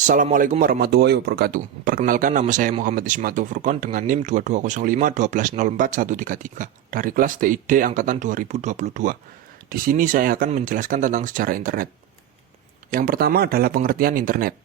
Assalamualaikum warahmatullahi wabarakatuh. Perkenalkan, nama saya Muhammad Ismail Furqon dengan NIM 2205 1204133 dari kelas TID angkatan 2022. Di sini saya akan menjelaskan tentang sejarah internet. Yang pertama adalah pengertian internet.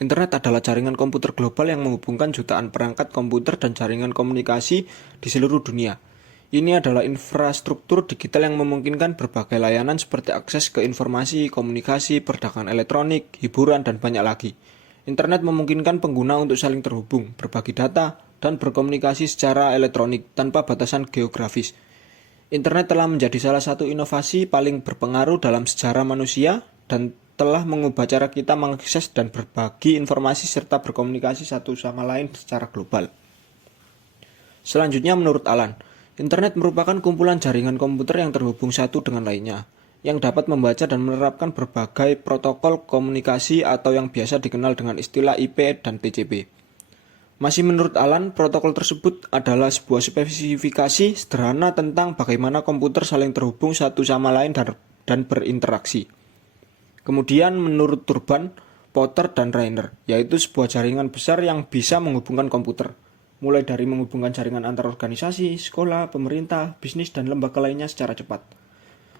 Internet adalah jaringan komputer global yang menghubungkan jutaan perangkat komputer dan jaringan komunikasi di seluruh dunia. Ini adalah infrastruktur digital yang memungkinkan berbagai layanan seperti akses ke informasi, komunikasi, perdagangan elektronik, hiburan, dan banyak lagi. Internet memungkinkan pengguna untuk saling terhubung, berbagi data, dan berkomunikasi secara elektronik tanpa batasan geografis. Internet telah menjadi salah satu inovasi paling berpengaruh dalam sejarah manusia dan telah mengubah cara kita mengakses dan berbagi informasi serta berkomunikasi satu sama lain secara global. Selanjutnya, menurut Alan, internet merupakan kumpulan jaringan komputer yang terhubung satu dengan lainnya, yang dapat membaca dan menerapkan berbagai protokol komunikasi atau yang biasa dikenal dengan istilah IP dan TCP. Masih menurut Alan, protokol tersebut adalah sebuah spesifikasi sederhana tentang bagaimana komputer saling terhubung satu sama lain dan berinteraksi. Kemudian menurut Turban, Potter, dan Rainer, yaitu sebuah jaringan besar yang bisa menghubungkan komputer, mulai dari menghubungkan jaringan antar organisasi, sekolah, pemerintah, bisnis, dan lembaga lainnya secara cepat.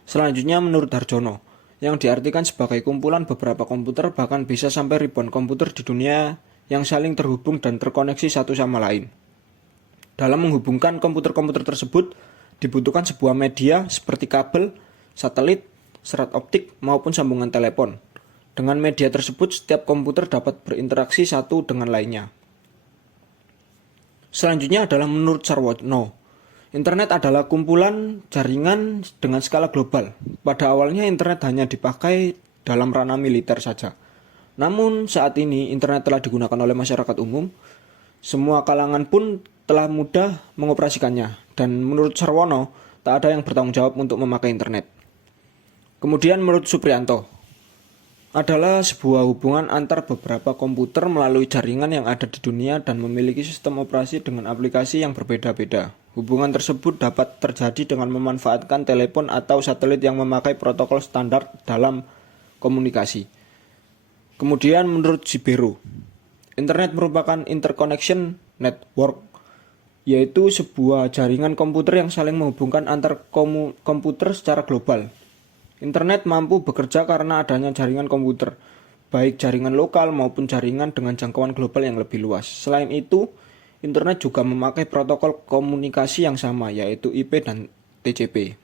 Selanjutnya menurut Harjono, yang diartikan sebagai kumpulan beberapa komputer bahkan bisa sampai ribuan komputer di dunia yang saling terhubung dan terkoneksi satu sama lain. Dalam menghubungkan komputer-komputer tersebut, dibutuhkan sebuah media seperti kabel, satelit, serat optik, maupun sambungan telepon. Dengan media tersebut, setiap komputer dapat berinteraksi satu dengan lainnya. Selanjutnya adalah menurut Sarwono, internet adalah kumpulan jaringan dengan skala global. Pada awalnya internet hanya dipakai dalam ranah militer saja. Namun saat ini internet telah digunakan oleh masyarakat umum. Semua kalangan pun telah mudah mengoperasikannya. Dan menurut Sarwono, tak ada yang bertanggung jawab untuk memakai internet. Kemudian menurut Supriyanto, adalah sebuah hubungan antar beberapa komputer melalui jaringan yang ada di dunia dan memiliki sistem operasi dengan aplikasi yang berbeda-beda. Hubungan tersebut dapat terjadi dengan memanfaatkan telepon atau satelit yang memakai protokol standar dalam komunikasi. Kemudian menurut Zibero, internet merupakan interconnection network, yaitu sebuah jaringan komputer yang saling menghubungkan antar komputer secara global. Internet mampu bekerja karena adanya jaringan komputer, baik jaringan lokal maupun jaringan dengan jangkauan global yang lebih luas. Selain itu, internet juga memakai protokol komunikasi yang sama, yaitu IP dan TCP.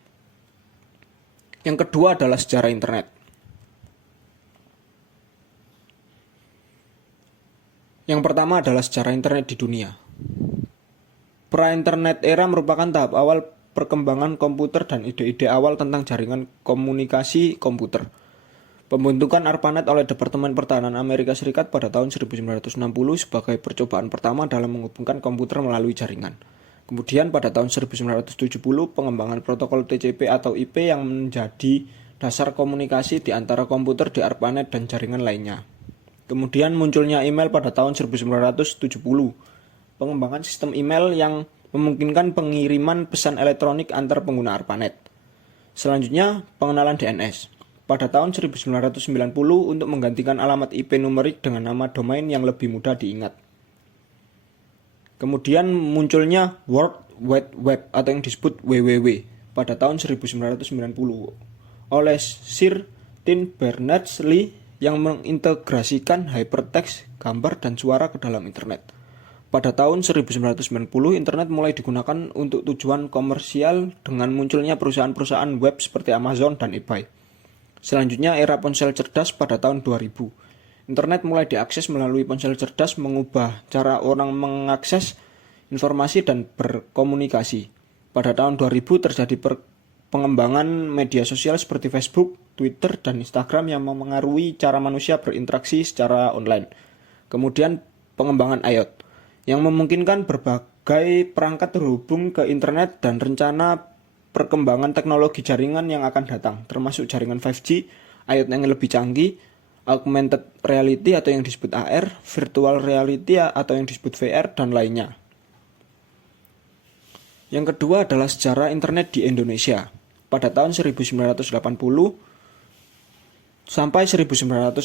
Yang kedua adalah sejarah internet. Yang pertama adalah sejarah internet di dunia. Pra-internet era merupakan tahap awal perkembangan komputer dan ide-ide awal tentang jaringan komunikasi komputer. Pembentukan ARPANET oleh Departemen Pertahanan Amerika Serikat pada tahun 1960 sebagai percobaan pertama dalam menghubungkan komputer melalui jaringan. Kemudian pada tahun 1970 pengembangan protokol TCP atau IP yang menjadi dasar komunikasi di antara komputer di ARPANET dan jaringan lainnya. Kemudian munculnya email pada tahun 1970. Pengembangan sistem email yang memungkinkan pengiriman pesan elektronik antar pengguna ARPANET. Selanjutnya, pengenalan DNS. Pada tahun 1990 untuk menggantikan alamat IP numerik dengan nama domain yang lebih mudah diingat. Kemudian munculnya World Wide Web atau yang disebut WWW pada tahun 1990 oleh Sir Tim Berners-Lee yang mengintegrasikan hypertext, gambar, dan suara ke dalam internet. Pada tahun 1990, internet mulai digunakan untuk tujuan komersial dengan munculnya perusahaan-perusahaan web seperti Amazon dan eBay. Selanjutnya, era ponsel cerdas pada tahun 2000. Internet mulai diakses melalui ponsel cerdas, mengubah cara orang mengakses informasi dan berkomunikasi. Pada tahun 2000 terjadi pengembangan media sosial seperti Facebook, Twitter, dan Instagram yang memengaruhi cara manusia berinteraksi secara online. Kemudian pengembangan IoT yang memungkinkan berbagai perangkat terhubung ke internet dan rencana perkembangan teknologi jaringan yang akan datang, termasuk jaringan 5G, IoT yang lebih canggih, augmented reality atau yang disebut AR, virtual reality atau yang disebut VR, dan lainnya. Yang kedua adalah sejarah internet di Indonesia. Pada tahun 1980 sampai 1990,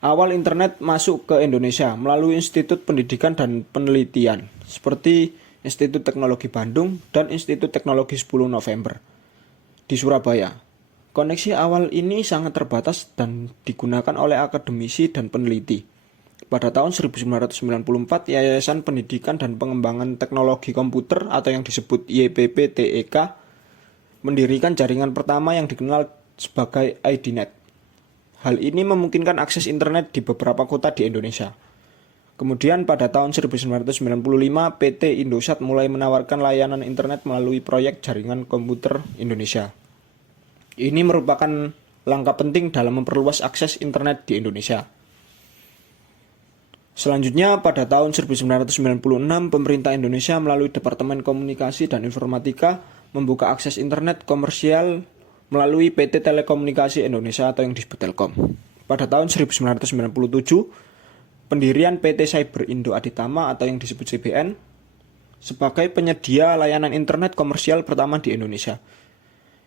Awal internet masuk ke Indonesia melalui Institut Pendidikan dan Penelitian seperti Institut Teknologi Bandung dan Institut Teknologi 10 November di Surabaya. Koneksi awal ini sangat terbatas dan digunakan oleh akademisi dan peneliti. Pada tahun 1994, Yayasan Pendidikan dan Pengembangan Teknologi Komputer atau yang disebut YPP-TEK mendirikan jaringan pertama yang dikenal sebagai IDNet. Hal ini memungkinkan akses internet di beberapa kota di Indonesia. Kemudian pada tahun 1995, PT Indosat mulai menawarkan layanan internet melalui proyek Jaringan Komputer Indonesia. Ini merupakan langkah penting dalam memperluas akses internet di Indonesia. Selanjutnya, pada tahun 1996, pemerintah Indonesia melalui Departemen Komunikasi dan Informatika membuka akses internet komersial melalui PT Telekomunikasi Indonesia atau yang disebut Telkom. Pada tahun 1997, pendirian PT Cyber Indo Aditama atau yang disebut CBN sebagai penyedia layanan internet komersial pertama di Indonesia.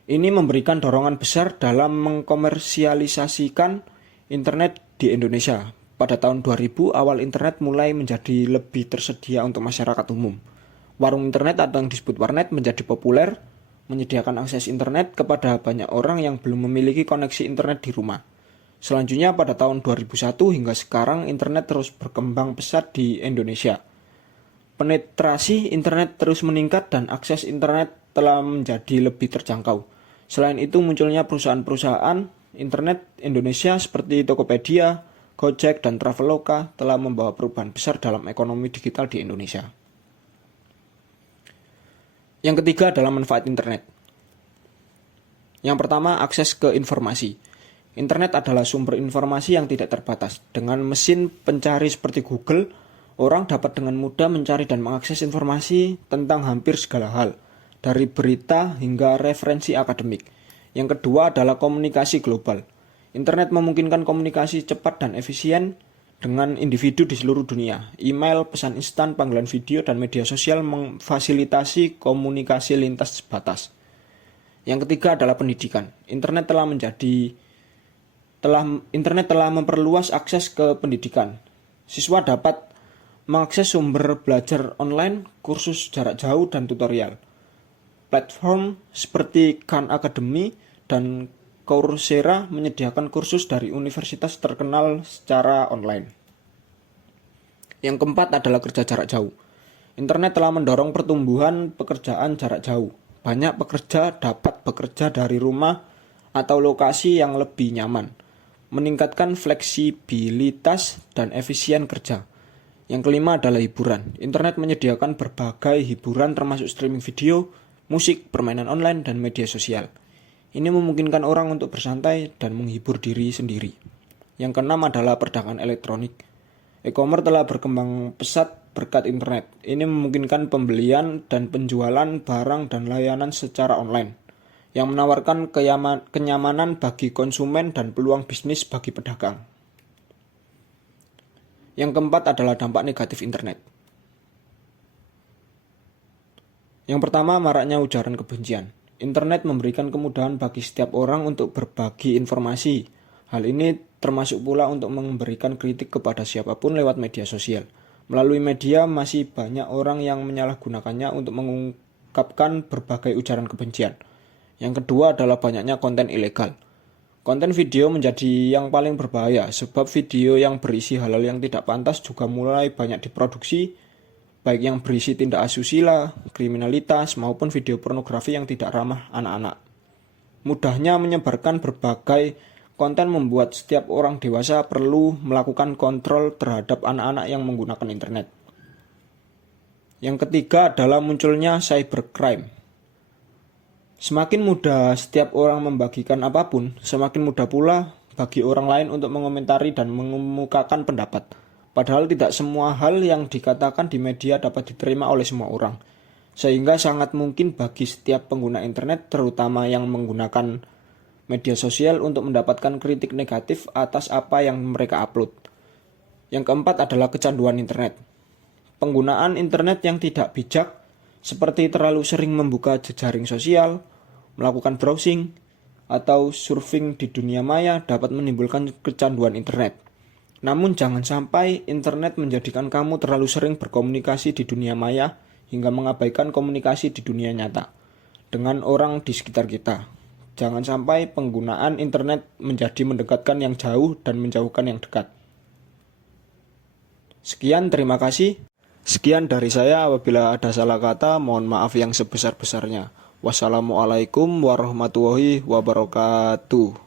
Ini memberikan dorongan besar dalam mengkomersialisasikan internet di Indonesia. Pada tahun 2000, awal internet mulai menjadi lebih tersedia untuk masyarakat umum. Warung internet atau yang disebut warnet menjadi populer, menyediakan akses internet kepada banyak orang yang belum memiliki koneksi internet di rumah. Selanjutnya pada tahun 2001 hingga sekarang internet terus berkembang pesat di Indonesia. Penetrasi internet terus meningkat dan akses internet telah menjadi lebih terjangkau. Selain itu munculnya perusahaan-perusahaan internet Indonesia seperti Tokopedia, Gojek, dan Traveloka telah membawa perubahan besar dalam ekonomi digital di Indonesia. Yang ketiga adalah manfaat internet. Yang pertama, akses ke informasi. Internet adalah sumber informasi yang tidak terbatas. Dengan mesin pencari seperti Google, orang dapat dengan mudah mencari dan mengakses informasi tentang hampir segala hal, dari berita hingga referensi akademik. Yang kedua adalah komunikasi global. Internet memungkinkan komunikasi cepat dan efisien dengan individu di seluruh dunia. Email, pesan instan, panggilan video, dan media sosial memfasilitasi komunikasi lintas batas. Yang ketiga adalah pendidikan. Internet telah memperluas akses ke pendidikan. Siswa dapat mengakses sumber belajar online, kursus jarak jauh, dan tutorial. Platform seperti Khan Academy dan Coursera menyediakan kursus dari universitas terkenal secara online. Yang keempat adalah kerja jarak jauh. Internet telah mendorong pertumbuhan pekerjaan jarak jauh. Banyak pekerja dapat bekerja dari rumah atau lokasi yang lebih nyaman, meningkatkan fleksibilitas dan efisien kerja. Yang kelima adalah hiburan. Internet menyediakan berbagai hiburan termasuk streaming video, musik, permainan online, dan media sosial. Ini memungkinkan orang untuk bersantai dan menghibur diri sendiri. Yang keenam adalah perdagangan elektronik. E-commerce telah berkembang pesat berkat internet. Ini memungkinkan pembelian dan penjualan barang dan layanan secara online, yang menawarkan kenyamanan bagi konsumen dan peluang bisnis bagi pedagang. Yang keempat adalah dampak negatif internet. Yang pertama, maraknya ujaran kebencian. Internet memberikan kemudahan bagi setiap orang untuk berbagi informasi. Hal ini termasuk pula untuk memberikan kritik kepada siapapun lewat media sosial. Melalui media masih banyak orang yang menyalahgunakannya untuk mengungkapkan berbagai ujaran kebencian. Yang kedua adalah banyaknya konten ilegal. Konten video menjadi yang paling berbahaya sebab video yang berisi hal-hal yang tidak pantas juga mulai banyak diproduksi, baik yang berisi tindak asusila, kriminalitas, maupun video pornografi yang tidak ramah anak-anak. Mudahnya menyebarkan berbagai konten membuat setiap orang dewasa perlu melakukan kontrol terhadap anak-anak yang menggunakan internet. Yang ketiga adalah munculnya cybercrime. Semakin mudah setiap orang membagikan apapun, semakin mudah pula bagi orang lain untuk mengomentari dan mengemukakan pendapat. Padahal tidak semua hal yang dikatakan di media dapat diterima oleh semua orang. Sehingga sangat mungkin bagi setiap pengguna internet, terutama yang menggunakan media sosial, untuk mendapatkan kritik negatif atas apa yang mereka upload. Yang keempat adalah kecanduan internet. Penggunaan internet yang tidak bijak, seperti terlalu sering membuka jejaring sosial, melakukan browsing, atau surfing di dunia maya dapat menimbulkan kecanduan internet. Namun jangan sampai internet menjadikan kamu terlalu sering berkomunikasi di dunia maya hingga mengabaikan komunikasi di dunia nyata dengan orang di sekitar kita. Jangan sampai penggunaan internet menjadi mendekatkan yang jauh dan menjauhkan yang dekat. Sekian, terima kasih. Sekian dari saya, apabila ada salah kata, mohon maaf yang sebesar-besarnya. Wassalamualaikum warahmatullahi wabarakatuh.